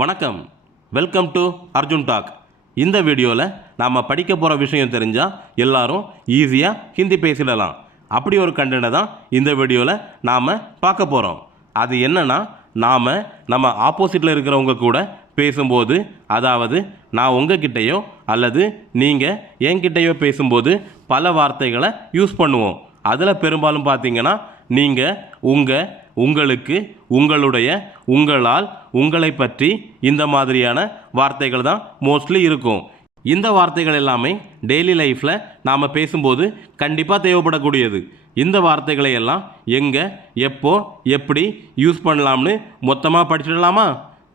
வணக்கம். Welcome to Arjun talk இந்த வீடியோவில் நாம் படிக்க போகிற விஷயம் தெரிஞ்சால் எல்லாரும் ஈஸியாக ஹிந்தி பேசிடலாம். அப்படி ஒரு கண்டனை தான் இந்த வீடியோவில் நாம் பார்க்க போகிறோம் அது என்னென்னா நாம் நம்ம ஆப்போசிட்டில் இருக்கிறவங்க கூட பேசும்போது அதாவது நான் உங்ககிட்டயோ அல்லது நீங்கள் என்கிட்டயோ பேசும்போது பல வார்த்தைகளை யூஸ் பண்ணுவோம். அதில் பெரும்பாலும் பார்த்தீங்கன்னா நீங்கள் உங்கள் உங்களுக்கு உங்களுடைய உங்களால் உங்களை பற்றி இந்த மாதிரியான வார்த்தைகள் தான் மோஸ்ட்லி இருக்கும். இந்த வார்த்தைகள் எல்லாமே டெய்லி லைஃப்பில் நாம் பேசும்போது கண்டிப்பாக தேவைப்படக்கூடியது. இந்த வார்த்தைகளை எல்லாம் எங்கே எப்போ எப்படி யூஸ் பண்ணலாம்னு மொத்தமாக படிச்சிடலாமா?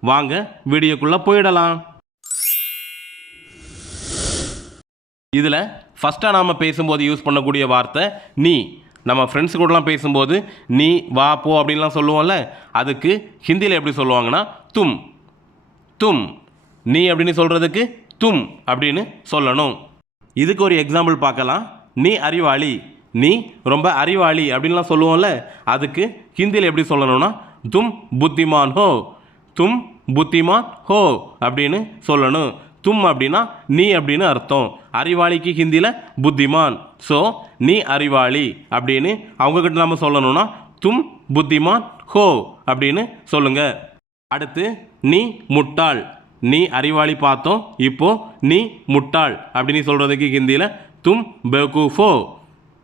வாங்க வீடியோக்குள்ளே போயிடலாம். இதில் ஃபஸ்ட்டாக நாம் பேசும்போது யூஸ் பண்ணக்கூடிய வார்த்தை நீ. நம்ம ஃப்ரெண்ட்ஸ் கூடலாம் பேசும்போது நீ வா போ அப்படின்லாம் சொல்லுவோம்ல அதுக்கு ஹிந்தியில் எப்படி சொல்லுவாங்கன்னா தும் தும். நீ அப்படின்னு சொல்கிறதுக்கு தும் அப்படின்னு சொல்லணும். இதுக்கு ஒரு எக்ஸாம்பிள் பார்க்கலாம். நீ அறிவாளி நீ ரொம்ப அறிவாளி அப்படின்லாம் சொல்லுவோம்ல அதுக்கு ஹிந்தியில் எப்படி சொல்லணும்னா தும் புத்திமான் ஹோ தும் புத்திமான் ஹோ அப்படின்னு சொல்லணும். தும் அப்படின்னா நீ அப்படின்னு அர்த்தம். அறிவாளிக்கு ஹிந்தியில் புத்திமான். ஸோ நீ அறிவாளி அப்படின்னு அவங்கக்கிட்ட நம்ம சொல்லணும்னா தும் புத்திமான் ஹோ அப்படின்னு சொல்லுங்க. அடுத்து நீ முட்டாள். நீ அறிவாளி பார்த்தோம் இப்போ நீ முட்டாள் அப்படின்னு சொல்கிறதுக்கு ஹிந்தியில் தும் பெவகூஃப் ஹோ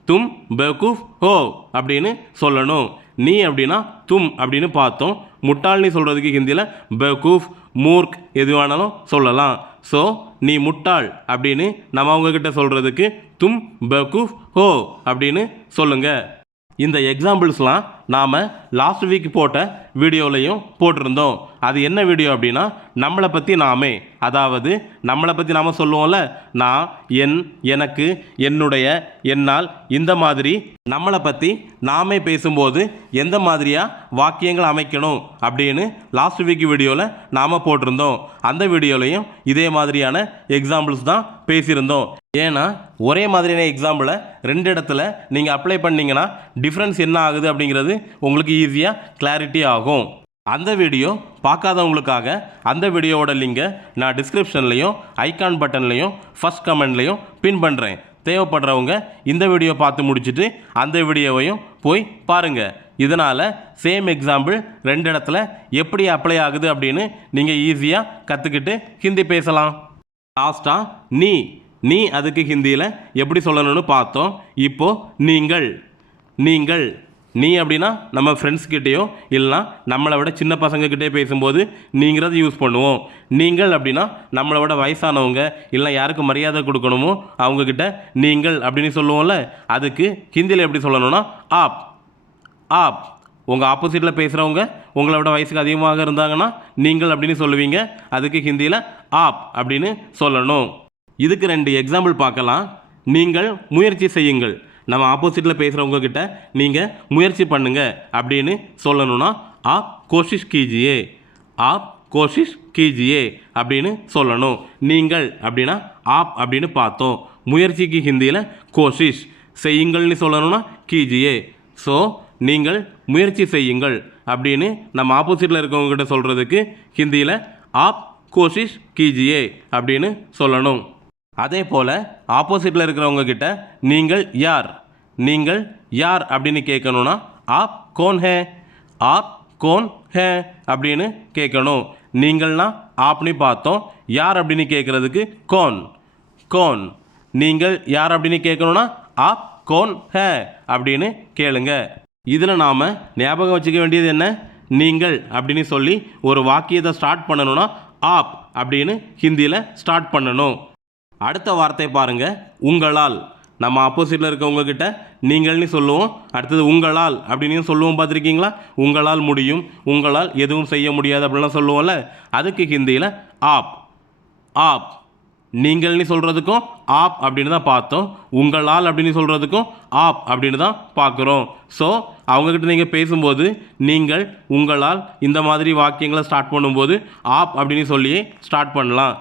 தும் பெவகூஃப் ஹோ அப்படின்னு சொல்லணும். நீ அப்படின்னா தும் அப்படின்னு பார்த்தோம். முட்டாள்னு சொல்கிறதுக்கு ஹிந்தியில் பெவகூஃப் மூர்க் எது வேணாலும் சொல்லலாம். ஸோ நீ முட்டாள் அப்படின்னு நம்ம அவங்கக்கிட்ட சொல்கிறதுக்கு தும் பெவகூஃப் ஹோ அப்படின்னு சொல்லுங்கள் இந்த எக்ஸாம்பிள்ஸ்லாம் நாம் லாஸ்ட் வீக் போட்ட வீடியோலையும் போட்டிருந்தோம். அது என்ன வீடியோ அப்படின்னா நம்மளை பற்றி நாமே அதாவது நம்மளை பற்றி நாம் சொல்லுவோம்ல நான் என் எனக்கு என்னுடைய என்னால் இந்த மாதிரி நம்மளை பற்றி நாமே பேசும்போது எந்த மாதிரியாக வாக்கியங்கள் அமைக்கணும் அப்படின்னு லாஸ்ட் வீக் வீடியோவில் நாம் போட்டிருந்தோம். அந்த வீடியோலையும் இதே மாதிரியான எக்ஸாம்பிள்ஸ் தான் பேசியிருந்தோம். ஏன்னா ஒரே மாதிரியான எக்ஸாம்பிளை ரெண்டு இடத்துல நீங்கள் அப்ளை பண்ணிங்கன்னா டிஃப்ரென்ஸ் என்ன ஆகுது அப்படிங்கிறது உங்களுக்கு ஈஸியாக கிளாரிட்டி ஆகும். அந்த வீடியோ பார்க்காதவங்களுக்காக அந்த வீடியோவோட லிங்கை நான் டிஸ்கிரிப்ஷன்லையும் ஐக்கான் பட்டன்லையும் ஃபஸ்ட் கமெண்ட்லையும் பின் பண்ணுறேன் தேவைப்படுறவங்க இந்த வீடியோ பார்த்து முடிச்சுட்டு அந்த வீடியோவையும் போய் பாருங்கள் இதனால் சேம் எக்ஸாம்பிள் ரெண்டு இடத்துல எப்படி அப்ளை ஆகுது அப்படின்னு நீங்கள் ஈஸியாக கற்றுக்கிட்டு ஹிந்தி பேசலாம். லாஸ்ட்டாக நீ நீ அதுக்கு ஹிந்தியில் எப்படி சொல்லணும்னு பார்த்தோம். இப்போது நீங்கள் நீங்கள். நீ அப்படின்னா நம்ம ஃப்ரெண்ட்ஸ்கிட்டேயோ இல்லைனா நம்மளை விட சின்ன பசங்கக்கிட்டே பேசும்போது நீங்கிறத யூஸ் பண்ணுவோம். நீங்கள் அப்படின்னா நம்மளை விட வயசானவங்க இல்லை யாருக்கு மரியாதை கொடுக்கணுமோ அவங்கக்கிட்ட நீங்கள் அப்படின்னு சொல்லுவோம்ல அதுக்கு ஹிந்தியில் எப்படி சொல்லணும்னா ஆப். ஆப். உங்கள் ஆப்போசிட்டில் பேசுகிறவங்க உங்களை விட வயசுக்கு அதிகமாக இருந்தாங்கன்னா நீங்கள் அப்படின்னு சொல்லுவீங்க அதுக்கு ஹிந்தியில் ஆப் அப்படின்னு சொல்லணும். இதுக்கு ரெண்டு எக்ஸாம்பிள் பார்க்கலாம். நீங்கள் முயற்சி செய்யுங்கள். நம்ம ஆப்போசிட்டில் பேசுகிறவங்க கிட்ட நீங்கள் முயற்சி பண்ணுங்கள் அப்படின்னு சொல்லணும்னா ஆப் கோஷிஷ் கீஜியே ஆப் கோஷிஷ் கீஜியே அப்படின்னு சொல்லணும். நீங்கள் அப்படின்னா ஆப் அப்படின்னு பார்த்தோம். முயற்சிக்கு ஹிந்தியில் கோஷிஷ். செய்யுங்கள்னு சொல்லணும்னா கீஜியே ஸோ நீங்கள் முயற்சி செய்யுங்கள் அப்படின்னு நம்ம ஆப்போசிட்டில் இருக்கவங்ககிட்ட சொல்கிறதுக்கு ஹிந்தியில் ஆப் கோஷிஷ் கீஜியே அப்படின்னு சொல்லணும். அதே போல் ஆப்போசிட்டில் இருக்கிறவங்க கிட்ட நீங்கள் யார்? நீங்கள் யார் அப்படின்னு கேட்கணும்னா ஆப் கோன் ஹே. ஆப் கோன் ஹே அப்படின்னு கேட்கணும். நீங்கள்னா ஆப்னு பார்த்தோம். யார் அப்படின்னு கேட்குறதுக்கு கோன். கோன். நீங்கள் யார் அப்படின்னு கேட்கணும்னா ஆப் கோன் ஹே அப்படின்னு கேளுங்க. இதில் நாம் ஞாபகம் வச்சுக்க வேண்டியது என்ன? நீங்கள் அப்படின்னு சொல்லி ஒரு வாக்கியத்தை ஸ்டார்ட் பண்ணணும்னா ஆப் அப்படின்னு ஹிந்தியில் ஸ்டார்ட் பண்ணணும். அடுத்த வார்த்தை பாருங்க உங்களால். நம்ம ஆப்போசிட்டில் இருக்கவங்க கிட்ட நீங்கள்னு சொல்லுவோம் அடுத்தது உங்களால் அப்படின்னு சொல்லுவோம் பார்த்துருக்கீங்களா? உங்களால் முடியும் உங்களால் எதுவும் செய்ய முடியாது அப்படிலாம் சொல்லுவோம்ல அதுக்கு ஹிந்தியில் ஆப். ஆப். நீங்கள்னு சொல்கிறதுக்கும் ஆப் அப்படின்னு தான் பார்த்தோம் உங்களால் அப்படின்னு சொல்கிறதுக்கும் ஆப் அப்படின்னு தான் பார்க்குறோம். ஸோ அவங்கக்கிட்ட நீங்கள் பேசும்போது நீங்கள் உங்களால் இந்த மாதிரி வாக்கியங்களை ஸ்டார்ட் பண்ணும்போது ஆப் அப்படின்னு சொல்லியே ஸ்டார்ட் பண்ணலாம்.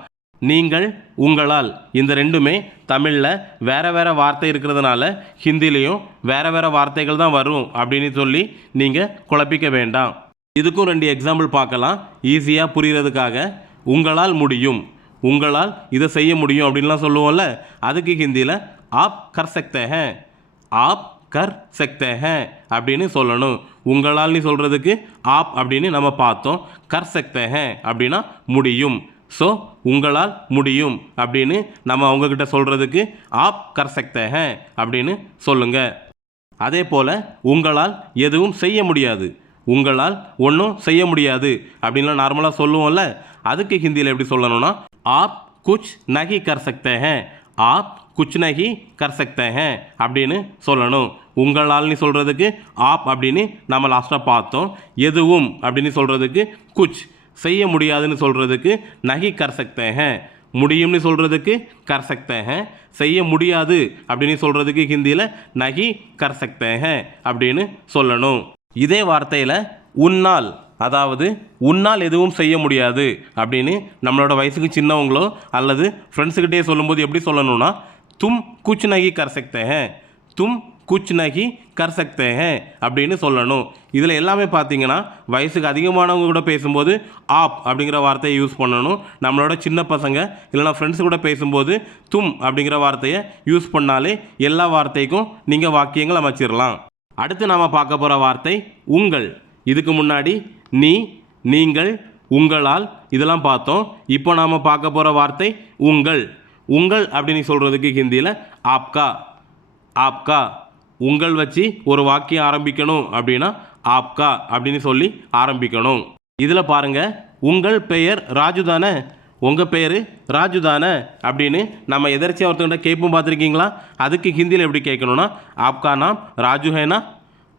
நீங்கள் உங்களால் இந்த ரெண்டுமே தமிழில் வேறு வேறு வார்த்தை இருக்கிறதுனால ஹிந்திலையும் வேறு வேறு வார்த்தைகள் தான் வரும் அப்படின்னு சொல்லி நீங்கள் குழப்பிக்க வேண்டாம். இதுக்கும் ரெண்டு எக்ஸாம்பிள் பார்க்கலாம். ஈஸியாக புரிகிறதுக்காக உங்களால் முடியும். உங்களால் இதை செய்ய முடியும் அப்படின்லாம் சொல்லுவோம்ல அதுக்கு ஹிந்தியில் ஆப் கர் சக்தே ஹே ஆப் கர் சக்தே ஹே அப்படின்னு சொல்லணும். உங்களால் நீ சொல்கிறதுக்கு ஆப் அப்படின்னு நம்ம பார்த்தோம். கர் சக்தே ஹே அப்படின்னா முடியும். ஸோ உங்களால் முடியும் அப்படின்னு நம்ம அவங்கக்கிட்ட சொல்கிறதுக்கு ஆப் கர் சக்தே ஹே அப்படின்னு சொல்லுங்கள் அதே போல் உங்களால் எதுவும் செய்ய முடியாது. உங்களால் ஒன்றும் செய்ய முடியாது அப்படின்லாம் நார்மலாக சொல்லுவோம்ல. அதுக்கு ஹிந்தியில் எப்படி சொல்லணும்னா ஆப் குச் நகி கர் சக்தே ஹே ஆப் குச் நகி கர் சக்தே ஹே அப்படின்னு சொல்லணும். உங்களால்னு சொல்கிறதுக்கு ஆப் அப்படின்னு நம்ம லாஸ்ட்டாக பார்த்தோம். எதுவும் அப்படின்னு சொல்கிறதுக்கு குச். செய்ய முடியாதுன்னு சொல்கிறதுக்கு நகி கர் சக்தே ஹேன் முடியும்னு சொல்கிறதுக்கு கர் சக்தே செய்ய முடியாது அப்படின்னு சொல்கிறதுக்கு ஹிந்தியில் நகி கர் சக்தே ஹேன் அப்படின்னு சொல்லணும். இதே வார்த்தையில் உன்னால் அதாவது உன்னால் எதுவும் செய்ய முடியாது அப்படின்னு நம்மளோட வயசுக்கு சின்னவங்களோ அல்லது ஃப்ரெண்ட்ஸுக்கிட்டே சொல்லும்போது எப்படி சொல்லணும்னா தும் குச் நகி கர் சக்தே தும் குச் நகி கர் சக்தே ஹே அப்படின்னு சொல்லணும். இதில் எல்லாமே பார்த்தீங்கன்னா வயசுக்கு அதிகமானவங்க கூட பேசும்போது ஆப் அப்படிங்கிற வார்த்தையை யூஸ் பண்ணணும். நம்மளோட சின்ன பசங்க இல்லைனா ஃப்ரெண்ட்ஸ் கூட பேசும்போது தும் அப்படிங்கிற வார்த்தையை யூஸ் பண்ணாலே எல்லா வார்த்தைக்கும் நீங்கள் வாக்கியங்கள் அமைச்சிடலாம் அடுத்து நாம் பார்க்க போகிற வார்த்தை உங்கள். இதுக்கு முன்னாடி நீ நீங்கள் உங்களால் இதெல்லாம் பார்த்தோம். இப்போ நாம் பார்க்க போகிற வார்த்தை உங்கள். உங்கள் அப்படின்னு சொல்கிறதுக்கு ஹிந்தியில் ஆப்கா. ஆப்கா. உங்கள் வச்சு ஒரு வாக்கியம் ஆரம்பிக்கணும் அப்படின்னா ஆப்கா அப்படின்னு சொல்லி ஆரம்பிக்கணும். இதில் பாருங்க உங்கள் பெயர் ராஜு தானே? உங்கள் பேர் ராஜு தானே? அப்படின்னு நம்ம எதர்ச்சியாக ஒருத்தவங்கிட்ட கேட்போம் பார்த்துருக்கீங்களா? அதுக்கு ஹிந்தியில் எப்படி கேட்கணும்னா ஆப்கா நாம் ராஜு ஹேனா?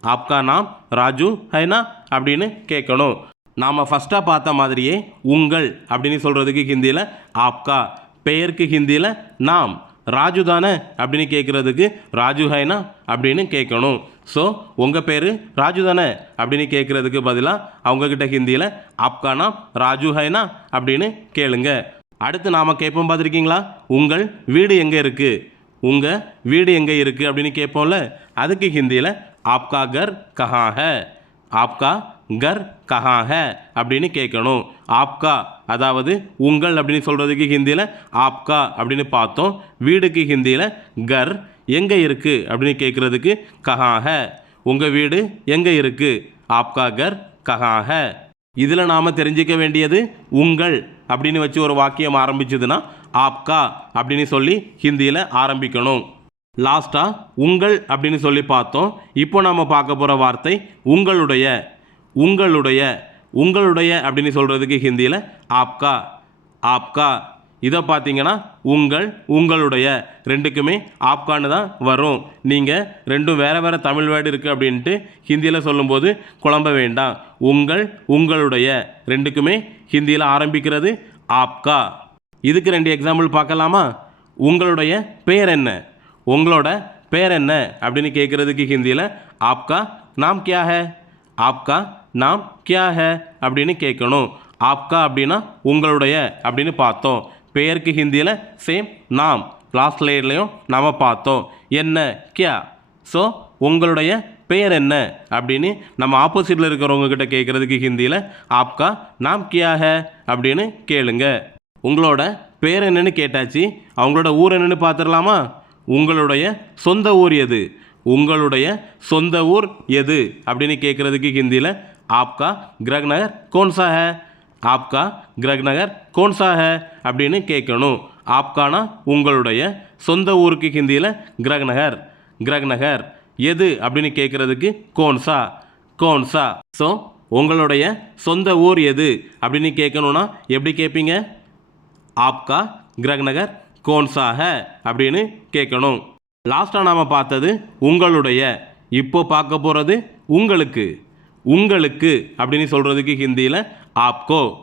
ஆப்கா நாம் ராஜு ஹைனா? அப்படின்னு கேட்கணும். நாம் ஃபஸ்ட்டாக பார்த்த மாதிரியே உங்கள் அப்படின்னு சொல்கிறதுக்கு ஹிந்தியில் ஆப்கா. பெயருக்கு ஹிந்தியில் நாம். ராஜு தானே அப்படின்னு கேட்குறதுக்கு ராஜு ஹைனா அப்படின்னு கேட்கணும் ஸோ உங்கள் பேர் ராஜு தானே அப்படின்னு கேட்குறதுக்கு பதிலாக அவங்கக்கிட்ட ஹிந்தியில் ஆப்கானா ராஜு ஹைனா அப்படின்னு கேளுங்க. அடுத்து நாம் கேட்போம் பார்த்துருக்கீங்களா? உங்கள் வீடு எங்கே இருக்குது உங்கள் வீடு எங்கே இருக்குது அப்படின்னு கேட்போம்ல அதுக்கு ஹிந்தியில் ஆப்கா கர் கஹா ஆப்கா கர் கஹாக அப்படின்னு கேட்கணும். ஆப்கா அதாவது உங்கள் அப்படின்னு சொல்கிறதுக்கு ஹிந்தியில் ஆப்கா அப்படின்னு பார்த்தோம். வீடுக்கு ஹிந்தியில் கர் எங்கே இருக்குது அப்படின்னு கேட்குறதுக்கு கஹாக உங்கள் வீடு எங்கே இருக்குது ஆப்கா கர் கஹாக இதில் நாம் தெரிஞ்சிக்க வேண்டியது உங்கள் அப்படின்னு வச்சு ஒரு வாக்கியம் ஆரம்பிச்சதுன்னா ஆப்கா அப்படின்னு சொல்லி ஹிந்தியில் ஆரம்பிக்கணும். லாஸ்ட்டாக உங்கள் அப்படின்னு சொல்லி பார்த்தோம். இப்போ நாம் பார்க்க போகிற வார்த்தை உங்களுடைய. உங்களுடைய உங்களுடைய அப்படின்னு சொல்கிறதுக்கு ஹிந்தியில் ஆப்கா ஆப்கா. இதை பார்த்தீங்கன்னா உங்கள் உங்களுடைய ரெண்டுக்குமே ஆப்கான்னு தான் வரும். நீங்கள் ரெண்டும் வேறு வேறு தமிழ் வேர்டு இருக்குது அப்படின்ட்டு ஹிந்தியில் சொல்லும்போது குழம்ப வேண்டாம். உங்கள் உங்களுடைய ரெண்டுக்குமே ஹிந்தியில் ஆரம்பிக்கிறது ஆப்கா. இதுக்கு ரெண்டு எக்ஸாம்பிள் பார்க்கலாமா? உங்களுடைய பேர் என்ன? உங்களோட பேர் என்ன அப்படின்னு கேட்குறதுக்கு ஹிந்தியில் ஆப்கா. நாம் கியா ஹே? ஆப்கா. நாம் கியா ஹே அப்படின்னு கேட்கணும் ஆப்கா அப்படின்னா உங்களுடைய அப்படின்னு பார்த்தோம். பெயருக்கு ஹிந்தியில் சேம் நாம். லாஸ்ட் லேயர்லையும் நாம் பார்த்தோம். என்ன? கியா. ஸோ உங்களுடைய பெயர் என்ன? அப்படின்னு நம்ம ஆப்போசிட்டில் இருக்கிறவங்கக்கிட்ட கேட்குறதுக்கு ஹிந்தியில் ஆப்கா நாம் கியா ஹே அப்படின்னு கேளுங்க. உங்களோட பேர் என்னன்னு கேட்டாச்சு. அவங்களோட ஊர் என்னன்னு பார்த்துடலாமா உங்களுடைய சொந்த ஊர் எது? உங்களுடைய சொந்த ஊர் எது? அப்படின்னு கேட்குறதுக்கு ஹிந்தியில் ஆப்கா கிரக் நகர் கோன்சா ஹே ஆப்கா கிரக் நகர் கோன்சா ஹே அப்படின்னு கேட்கணும். ஆப்கானா உங்களுடைய சொந்த ஊருக்கு ஹிந்தியில் கிரக் நகர் கிரக் நகர் எது அப்படின்னு கேட்குறதுக்கு கோன்சா கோன்சா ஸோ உங்களுடைய சொந்த ஊர் எது அப்படின்னு கேட்கணுன்னா எப்படி கேட்பீங்க? ஆப்கா கிரக் நகர் கோன்சா ஹே அப்படின்னு கேட்கணும். லாஸ்ட்டாக நாம் பார்த்தது உங்களுடைய. இப்போ பார்க்க போகிறது உங்களுக்கு. உங்களுக்கு அப்படின்னு சொல்கிறதுக்கு ஹிந்தியில் ஆப்கோ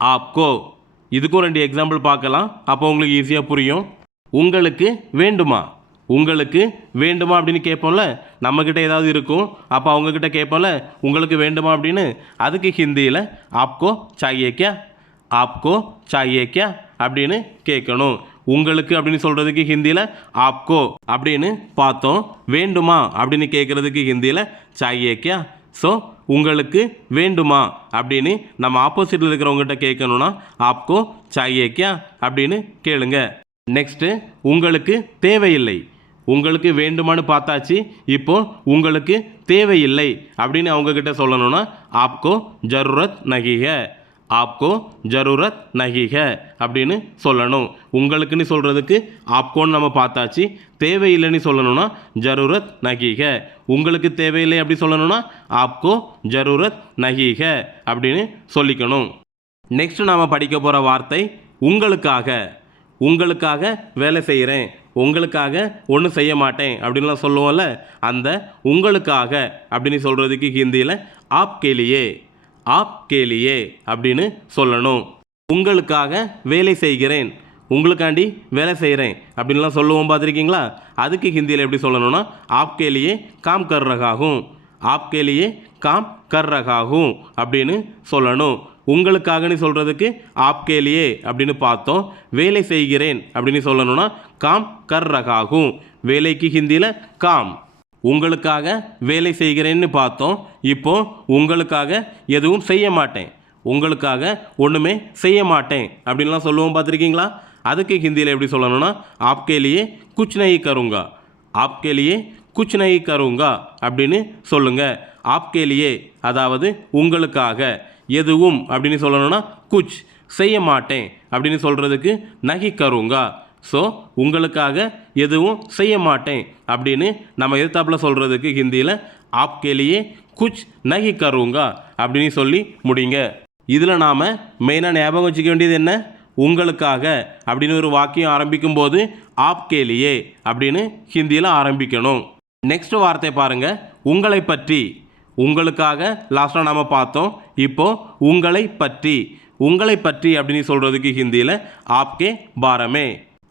ஆப்கோ. இதுக்கும் ரெண்டு எக்ஸாம்பிள் பார்க்கலாம். அப்போ உங்களுக்கு ஈஸியாக புரியும். உங்களுக்கு வேண்டுமா? உங்களுக்கு வேண்டுமா அப்படின்னு கேட்போம்ல? நம்மக்கிட்ட ஏதாவது இருக்கும். அப்போ அவங்கக்கிட்ட கேட்போம்ல? உங்களுக்கு வேண்டுமா அப்படின்னு? அதுக்கு ஹிந்தியில் ஆப்கோ சாயே கியா ஆப்கோ சாயே கியா அப்படின்னு கேட்கணும். உங்களுக்கு அப்படின்னு சொல்கிறதுக்கு ஹிந்தியில் ஆப்கோ அப்படின்னு பார்த்தோம். வேண்டுமா அப்படின்னு கேட்குறதுக்கு ஹிந்தியில் சாயே கியா ஸோ உங்களுக்கு வேண்டுமா அப்படின்னு நம்ம ஆப்போசிட்டில் இருக்கிறவங்ககிட்ட கேட்கணும்னா ஆப்கோ சாயே கியா அப்படின்னு கேளுங்க. நெக்ஸ்ட்டு உங்களுக்கு தேவையில்லை. உங்களுக்கு வேண்டுமான்னு பார்த்தாச்சு இப்போ உங்களுக்கு தேவையில்லை அப்படின்னு அவங்கக்கிட்ட சொல்லணும்னா ஆப்கோ ஜருரத் நகிக ஆப்கோ ஜருரத் நகிக அப்படின்னு சொல்லணும். உங்களுக்குன்னு சொல்கிறதுக்கு ஆப்கோன்னு நம்ம பார்த்தாச்சு. தேவையில்லைன்னு சொல்லணும்னா ஜருரத் நகிக உங்களுக்கு தேவையில்லை அப்படி சொல்லணும்னா ஆப்கோ ஜருரத் நகிக அப்படின்னு சொல்லிக்கணும். நெக்ஸ்ட் நாம் படிக்க போகிற வார்த்தை உங்களுக்காக. உங்களுக்காக வேலை செய்கிறேன் உங்களுக்காக ஒன்றும் செய்ய மாட்டேன் அப்படின்லாம் சொல்லுவோம்ல. அந்த உங்களுக்காக அப்படின்னு சொல்கிறதுக்கு ஹிந்தியில் ஆப் கேலியே ஆப்கே லியே அப்படின்னு சொல்லணும். உங்களுக்காக வேலை செய்கிறேன். உங்களுக்காண்டி வேலை செய்கிறேன் அப்படின்லாம் சொல்லுவோம் பார்த்துருக்கீங்களா? அதுக்கு ஹிந்தியில் எப்படி சொல்லணும்னா ஆப்கேலியே காம் கர் ரகாகும் காம் கர் ரகாகும் அப்படின்னு சொல்லணும். உங்களுக்காகன்னு சொல்கிறதுக்கு ஆப்கேலியே அப்படின்னு பார்த்தோம். வேலை செய்கிறேன் அப்படின்னு சொல்லணும்னா காம் கர் ரகாகும் வேலைக்கு ஹிந்தியில் காம். உங்களுக்காக வேலை செய்கிறேன்னு பார்த்தோம். இப்போ உங்களுக்காக எதுவும் செய்ய மாட்டேன். உங்களுக்காக ஒன்றுமே செய்ய மாட்டேன். அப்படின்லாம் சொல்லுவோம் பார்த்துருக்கீங்களா? அதுக்கு ஹிந்தியில் எப்படி சொல்லணும்னா ஆப்கேலியே குச் நஹி கருங்கா. ஆப்கேலியே குச் நஹி கருங்கா அப்படின்னு சொல்லுங்கள் ஆப்கேலியே அதாவது உங்களுக்காக. எதுவும் அப்படின்னு சொல்லணும்னா குச் செய்ய மாட்டேன் அப்படின்னு சொல்கிறதுக்கு நகி கருங்கா. ஸோ உங்களுக்காக எதுவும் செய்ய மாட்டேன் அப்படின்னு நம்ம எதிர்த்தாப்பில் சொல்கிறதுக்கு ஹிந்தியில் ஆப்கேலியே குச் நகி கருங்கா அப்படின்னு சொல்லி முடிங்க. இதில் நாம் மெயினாக ஞாபகம் வச்சுக்க வேண்டியது என்ன? உங்களுக்காக அப்படின்னு ஒரு வாக்கியம் ஆரம்பிக்கும் போது ஆப்கேலியே அப்படின்னு ஹிந்தியில் ஆரம்பிக்கணும். நெக்ஸ்ட் வார்த்தை பாருங்க. உங்களை பற்றி. உங்களுக்காக லாஸ்ட்டாக நாம் பார்த்தோம். இப்போது உங்களை பற்றி. உங்களை பற்றி அப்படின்னு சொல்கிறதுக்கு ஹிந்தியில் ஆப்கே பாரமே.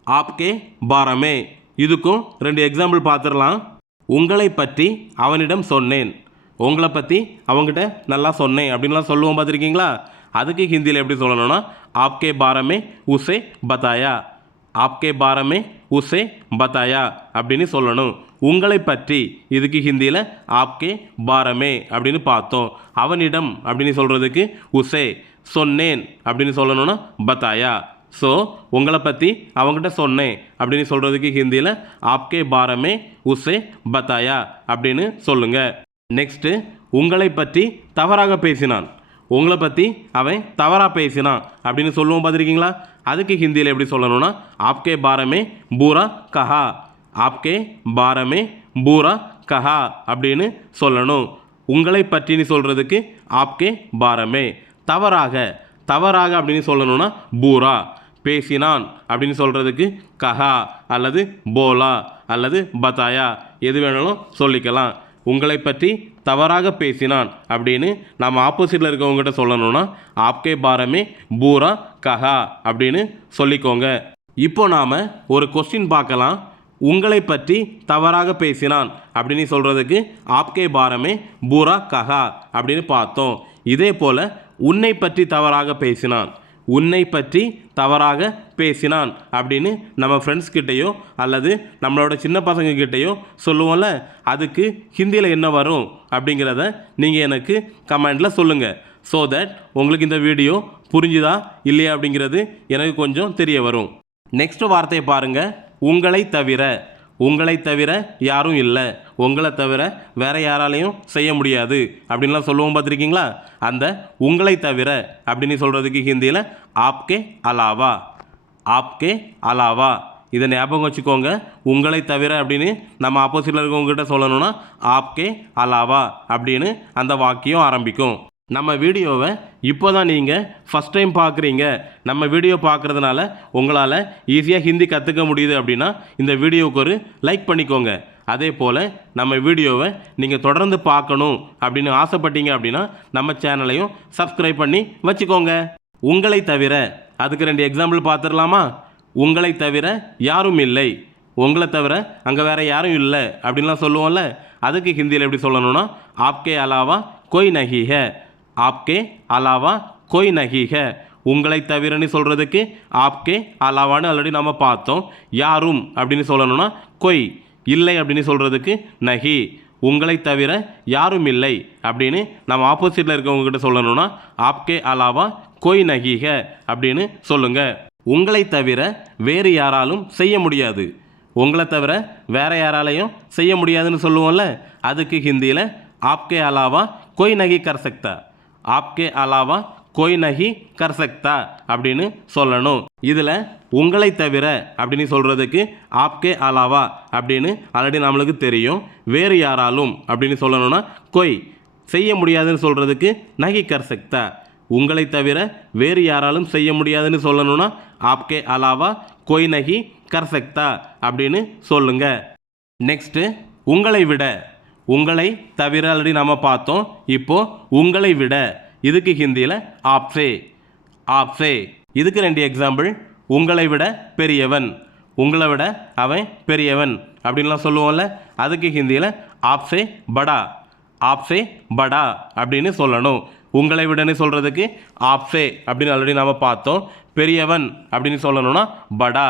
ஆப்கே பாரமே. இதுக்கும் ரெண்டு எக்ஸாம்பிள் பார்த்துடலாம். உங்களை பற்றி அவனிடம் சொன்னேன். உங்களை பற்றி அவங்ககிட்ட நல்லா சொன்னேன் அப்படின்லாம் சொல்லுவோம் பார்த்துருக்கீங்களா? அதுக்கு ஹிந்தியில் எப்படி சொல்லணும்னா ஆப்கே பாரமே உசே பதாயா. ஆப்கே பாரமே உசே பதாயா அப்படின்னு சொல்லணும். உங்களை பற்றி இதுக்கு ஹிந்தியில் ஆப்கே பாரமே அப்படின்னு பார்த்தோம். அவனிடம் அப்படின்னு சொல்கிறதுக்கு உசே சொன்னேன் அப்படின்னு சொல்லணும்னா பத்தாயா ஸோ உங்களை பற்றி அவங்ககிட்ட சொன்னேன். அப்படின்னு சொல்கிறதுக்கு ஹிந்தியில் ஆப்கே பாரமே உசே பத்தாயா அப்படின்னு சொல்லுங்கள் நெக்ஸ்ட்டு உங்களை பற்றி தவறாக பேசினான். உங்களை பற்றி அவன் தவறாக பேசினான். அப்படின்னு சொல்லுவோம் பார்த்துருக்கீங்களா? அதுக்கு ஹிந்தியில் எப்படி சொல்லணும்னா ஆப்கே பாரமே பூரா கஹா. ஆப்கே பாரமே பூரா கஹா அப்படின்னு சொல்லணும். உங்களை பற்றின்னு சொல்கிறதுக்கு ஆப்கே பாரமே. தவறாக. தவறாக அப்படின்னு சொல்லணும்னா பூரா பேசினான் அப்படின்னு சொல்கிறதுக்கு கஹா அல்லது போலா அல்லது பதாயா எது வேணாலும் சொல்லிக்கலாம். உங்களை பற்றி தவறாக பேசினான் அப்படின்னு நம்ம ஆப்போசிட்டில் இருக்கவங்ககிட்ட சொல்லணும்னா ஆப்கே பாரமே பூரா கஹா அப்படின்னு சொல்லிக்கோங்க. இப்போ நாம் ஒரு கொஸ்டின் பார்க்கலாம். உங்களை பற்றி தவறாக பேசினான் அப்படின்னு சொல்கிறதுக்கு ஆப்கே பாரமே பூரா கஹா அப்படின்னு பார்த்தோம். இதே போல் உன்னை பற்றி தவறாக பேசினான். உன்னை பற்றி தவறாக பேசினான் அப்படின்னு நம்ம ஃப்ரெண்ட்ஸ் கிட்டேயோ அல்லது நம்மளோட சின்ன பசங்கக்கிட்டேயோ சொல்லுவோம்ல அதுக்கு ஹிந்தியில் என்ன வரும் அப்படிங்கிறத நீங்கள் எனக்கு கமெண்டில் சொல்லுங்கள் ஸோ தட் உங்களுக்கு இந்த வீடியோ புரிஞ்சுதா இல்லையா அப்படிங்கிறது எனக்கு கொஞ்சம் தெரிய வரும். நெக்ஸ்ட் வார்த்தையை பாருங்கள் உங்களை தவிர உங்களை தவிர யாரும் இல்லை. உங்களை தவிர வேற யாராலையும் செய்ய முடியாது. அப்படின்லாம் சொல்லுவோம் பார்த்துருக்கீங்களா? அந்த உங்களை தவிர அப்படின்னு சொல்கிறதுக்கு ஹிந்தியில் ஆப்கே அலாவா. ஆப்கே அலாவா. இதை ஞாபகம் வச்சுக்கோங்க. உங்களை தவிர அப்படின்னு நம்ம ஆப்போசிட்டில் இருக்கவங்ககிட்ட சொல்லணும்னா ஆப்கே அலாவா அப்படின்னு அந்த வாக்கியம் ஆரம்பிக்கும். நம்ம வீடியோவை இப்போ தான் நீங்கள் ஃபஸ்ட் டைம் பார்க்குறீங்க. நம்ம வீடியோ பார்க்குறதுனால உங்களால் ஈஸியாக ஹிந்தி கற்றுக்க முடியுது அப்படின்னா இந்த வீடியோவுக்கு ஒரு லைக் பண்ணிக்கோங்க. அதே போல் நம்ம வீடியோவை நீங்கள் தொடர்ந்து பார்க்கணும் அப்படின்னு ஆசைப்பட்டீங்க அப்படின்னா நம்ம சேனலையும் சப்ஸ்கிரைப் பண்ணி வச்சுக்கோங்க. உங்களை தவிர அதுக்கு ரெண்டு எக்ஸாம்பிள் பார்த்துடலாமா? உங்களை தவிர யாரும் இல்லை. உங்களை தவிர அங்கே வேறு யாரும் இல்லை அப்படின்லாம் சொல்லுவோம்ல. அதுக்கு ஹிந்தியில் எப்படி சொல்லணும்னா ஆப்கே அலாவா கொய் நஹி ஹே ஆப்கே அலாவா கொய் நஹி ஹே உங்களை தவிரன்னு சொல்கிறதுக்கு ஆப்கே அலாவான்னு ஆல்ரெடி நம்ம பார்த்தோம். யாரும் அப்படின்னு சொல்லணும்னா கொய். இல்லை அப்படின்னு சொல்கிறதுக்கு நகி. உங்களை தவிர யாரும் இல்லை அப்படின்னு நம்ம ஆப்போசிட்டில் இருக்கவங்ககிட்ட சொல்லணும்னா ஆப்கே அலாவா கொய் நகிக அப்படின்னு சொல்லுங்கள் உங்களை தவிர வேறு யாராலும் செய்ய முடியாது. உங்களை தவிர வேறு யாராலையும் செய்ய முடியாதுன்னு சொல்லுவோம்ல அதுக்கு ஹிந்தியில் ஆப்கே அலாவா கொய் நகி கர் சக்தா ஆப்கே அலாவா கொய் நகி கர் சக்தா அப்படின்னு சொல்லணும். இதில் உங்களை தவிர அப்படின்னு சொல்கிறதுக்கு ஆப்கே அலாவா அப்படின்னு ஆல்ரெடி நம்மளுக்கு தெரியும். வேறு யாராலும் அப்படின்னு சொல்லணும்னா கொய் செய்ய முடியாதுன்னு சொல்கிறதுக்கு நகி கர் சக்தா உங்களை தவிர வேறு யாராலும் செய்ய முடியாதுன்னு சொல்லணும்னா ஆப்கே அலாவா கொய் நகி கர் சக்தா அப்படின்னு சொல்லுங்க. நெக்ஸ்ட்டு உங்களை விட. உங்களை தவிர ஆல்ரெடி நம்ம பார்த்தோம். இப்போது உங்களை விட. இதுக்கு ஹிந்தியில் ஆப்சே. ஆப்சே. இதுக்கு ரெண்டு எக்ஸாம்பிள் உங்களை விட பெரியவன். உங்களை விட அவன் பெரியவன் அப்படின்லாம் சொல்லுவோம்ல அதுக்கு ஹிந்தியில் ஆப்சே படா. ஆப்சே படா அப்படின்னு சொல்லணும். உங்களை விடன்னு சொல்கிறதுக்கு ஆப்சே அப்படின்னு ஆல்ரெடி நாம் பார்த்தோம். பெரியவன் அப்படின்னு சொல்லணும்னா படா.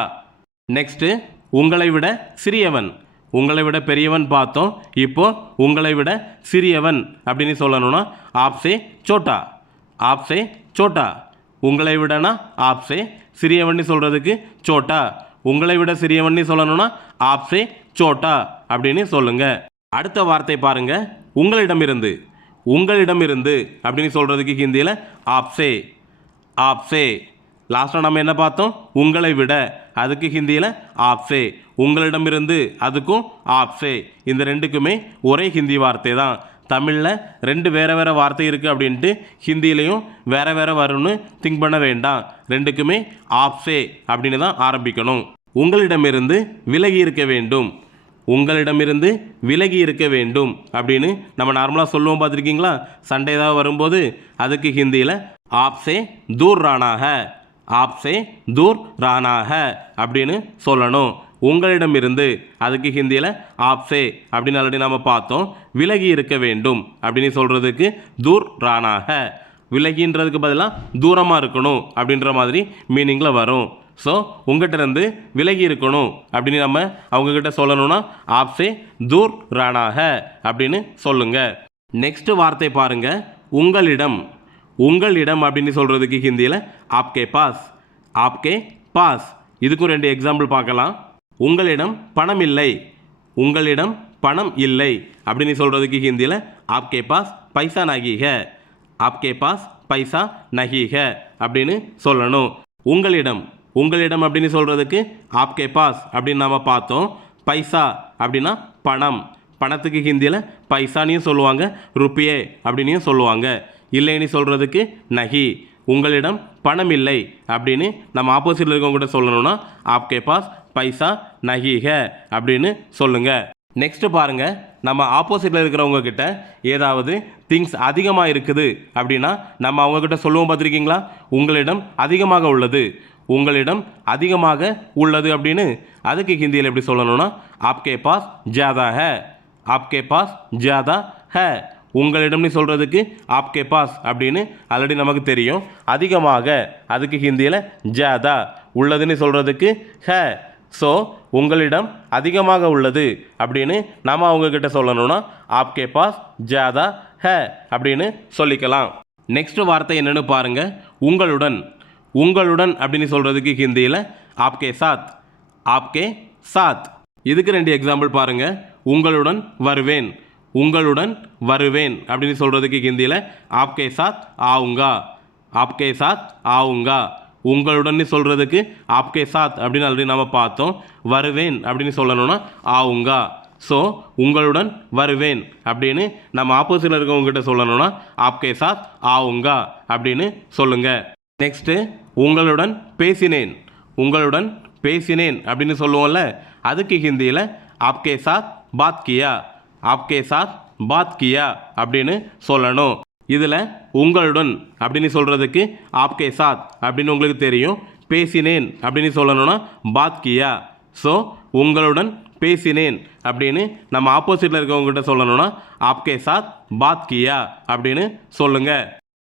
நெக்ஸ்ட்டு உங்களை விட சிறியவன். உங்களை விட பெரியவன் பார்த்தோம் இப்போ உங்களை விட சிறியவன் அப்படின்னு சொல்லணும்னா ஆப்சே சோட்டா. ஆப்சே சோட்டா. உங்களை விடனா ஆப்சே சிறியவன்னு சொல்கிறதுக்கு சோட்டா. உங்களை விட சிறியவன் சொல்லணும்னா ஆப்சே சோட்டா அப்படின்னு சொல்லுங்க. அடுத்த வார்த்தை பாருங்க. உங்களிடமிருந்து உங்களிடமிருந்து அப்படின்னு சொல்கிறதுக்கு ஹிந்தியில் ஆப்சே ஆப்சே லாஸ்ட்டாக நம்ம என்ன பார்த்தோம்? உங்களை விட. அதுக்கு ஹிந்தியில் ஆப்சே. உங்களிடமிருந்து அதுக்கும் ஆப்சே. இந்த ரெண்டுக்குமே ஒரே ஹிந்தி வார்த்தை தான். தமிழில் ரெண்டு வேறு வேறு வார்த்தை இருக்குது அப்படின்ட்டு ஹிந்திலையும் வேறு வேறு வரும்னு திங்க் பண்ண வேண்டாம். ரெண்டுக்குமே ஆப்சே அப்படின்னு தான் ஆரம்பிக்கணும். உங்களிடமிருந்து விலகி இருக்க வேண்டும். உங்களிடமிருந்து விலகி இருக்க வேண்டும் அப்படின்னு நம்ம நார்மலாக சொல்லுவோம் பார்த்துருக்கீங்களா? சண்டே ஏதாவது வரும்போது அதுக்கு ஹிந்தியில் ஆப்சே தூர் ராணாக ஆப்சே தூர் ரானாக அப்படின்னு சொல்லணும். உங்களிடமிருந்து அதுக்கு ஹிந்தியில் ஆப்சே அப்படின்னு ஆல்ரெடி நம்ம பார்த்தோம். விலகி இருக்க வேண்டும் அப்படின்னு சொல்கிறதுக்கு தூர் ரானாக. விலகின்றதுக்கு பதிலாக தூரமாக இருக்கணும் அப்படின்ற மாதிரி மீனிங்கில் வரும். ஸோ உங்கள்கிட்டருந்து விலகி இருக்கணும் அப்படின்னு நம்ம அவங்கக்கிட்ட சொல்லணும்னா ஆப்சே தூர் ரானாக அப்படின்னு சொல்லுங்கள் நெக்ஸ்ட் வார்த்தை பாருங்கள் உங்களிடம் உங்களிடம் அப்படின்னு சொல்கிறதுக்கு ஹிந்தியில் ஆப்கே பாஸ் ஆப்கே பாஸ். இதுக்கும் ரெண்டு எக்ஸாம்பிள் பார்க்கலாம். உங்களிடம் பணம் இல்லை. உங்களிடம் பணம் இல்லை அப்படின்னு சொல்கிறதுக்கு ஹிந்தியில் ஆப்கே பாஸ் பைசா நகீக. ஆப்கே பாஸ் பைசா நகீக அப்படின்னு சொல்லணும். உங்களிடம் உங்களிடம் அப்படின்னு சொல்கிறதுக்கு ஆப்கே பாஸ் அப்படின்னு நாம் பார்த்தோம். பைசா அப்படின்னா பணம். பணத்துக்கு ஹிந்தியில் பைசானையும் சொல்லுவாங்க ருப்பியே அப்படின்னும் சொல்லுவாங்க. இல்லைன்னு சொல்கிறதுக்கு நகி. உங்களிடம் பணம் இல்லை அப்படின்னு நம்ம ஆப்போசிட்டில் இருக்கவங்ககிட்ட சொல்லணும்னா ஆப்கே பாஸ் பைசா நகிக அப்படின்னு சொல்லுங்கள் நெக்ஸ்ட்டு பாருங்கள் நம்ம ஆப்போசிட்டில் இருக்கிறவங்க கிட்ட ஏதாவது திங்ஸ் அதிகமாக இருக்குது அப்படின்னா நம்ம அவங்கக்கிட்ட சொல்லுவோம் பார்த்துருக்கீங்களா? உங்களிடம் அதிகமாக உள்ளது. உங்களிடம் அதிகமாக உள்ளது அப்படின்னு அதுக்கு ஹிந்தியில் எப்படி சொல்லணும்னா ஆப்கே பாஸ் ஜாதா ஹே ஆப்கே பாஸ் ஜாதா ஹே உங்களிடம்னு சொல்கிறதுக்கு ஆப்கே பாஸ் அப்படின்னு ஆல்ரெடி நமக்கு தெரியும். அதிகமாக அதுக்கு ஹிந்தியில் ஜாதா உள்ளதுன்னு சொல்கிறதுக்கு ஹ. ஸோ உங்களிடம் அதிகமாக உள்ளது அப்படின்னு நாம் அவங்கக்கிட்ட சொல்லணும்னா ஆப்கே பாஸ் ஜாதா ஹ அப்படின்னு சொல்லிக்கலாம். நெக்ஸ்ட் வார்த்தை என்னென்னு பாருங்க. உங்களுடன் உங்களுடன் அப்படின்னு சொல்கிறதுக்கு ஹிந்தியில் ஆப்கே சாத் ஆப்கே சாத். இதுக்கு ரெண்டு எக்ஸாம்பிள் பாருங்க. உங்களுடன் வருவேன். உங்களுடன் வருவேன் அப்படின்னு சொல்கிறதுக்கு ஹிந்தியில் ஆப்கே சாத் ஆவுங்கா ஆப்கே சாத் ஆவுங்கா. உங்களுடன் சொல்கிறதுக்கு ஆப்கே சாத் அப்படின்னு ஆல்ரெடி நம்ம பார்த்தோம். வருவேன் அப்படின்னு சொல்லணும்னா ஆவுங்கா. ஸோ உங்களுடன் வருவேன் அப்படின்னு நம்ம ஆப்போசிட்டில் இருக்கவங்ககிட்ட சொல்லணும்னா ஆப்கே சாத் ஆவுங்கா அப்படின்னு சொல்லுங்கள் நெக்ஸ்ட்டு உங்களுடன் பேசினேன். உங்களுடன் பேசினேன் அப்படின்னு சொல்லுவோம்ல அதுக்கு ஹிந்தியில் ஆப்கே சாத் பாத் கியா ஆப்கே சாத் பாத் கியா அப்படின்னு சொல்லணும் இதில் உங்களுடன் அப்படின்னு சொல்கிறதுக்கு ஆப்கே சாத் அப்படின்னு உங்களுக்கு தெரியும் பேசினேன் அப்படின்னு சொல்லணும்னா பாத் கியா ஸோ உங்களுடன் பேசினேன் அப்படின்னு நம்ம ஆப்போசிட்டில் இருக்கவங்ககிட்ட சொல்லணும்னா ஆப்கே சாத் பாத் கியா அப்படின்னு சொல்லுங்கள்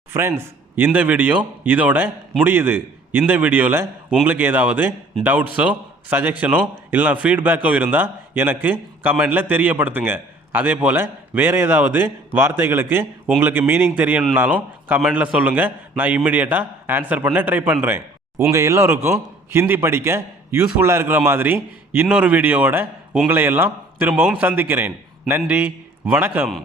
ஃப்ரெண்ட்ஸ் இந்த வீடியோ இதோட முடியுது. இந்த வீடியோவில் உங்களுக்கு ஏதாவது டவுட்ஸோ சஜஷனோ இல்லைனா ஃபீட்பேக்கோ இருந்தால் எனக்கு கமெண்டில் தெரியப்படுத்துங்க. அதே போல் வேறு ஏதாவது வார்த்தைகளுக்கு உங்களுக்கு மீனிங் தெரியணுன்னாலும் கமெண்டில் சொல்லுங்கள் நான் இம்மிடியேட்டாக ஆன்சர் பண்ண ட்ரை பண்ணுறேன் உங்கள் எல்லோருக்கும் ஹிந்தி படிக்க யூஸ்ஃபுல்லாக இருக்கிற மாதிரி இன்னொரு வீடியோவோட உங்களை எல்லாம் திரும்பவும் சந்திக்கிறேன். நன்றி வணக்கம்.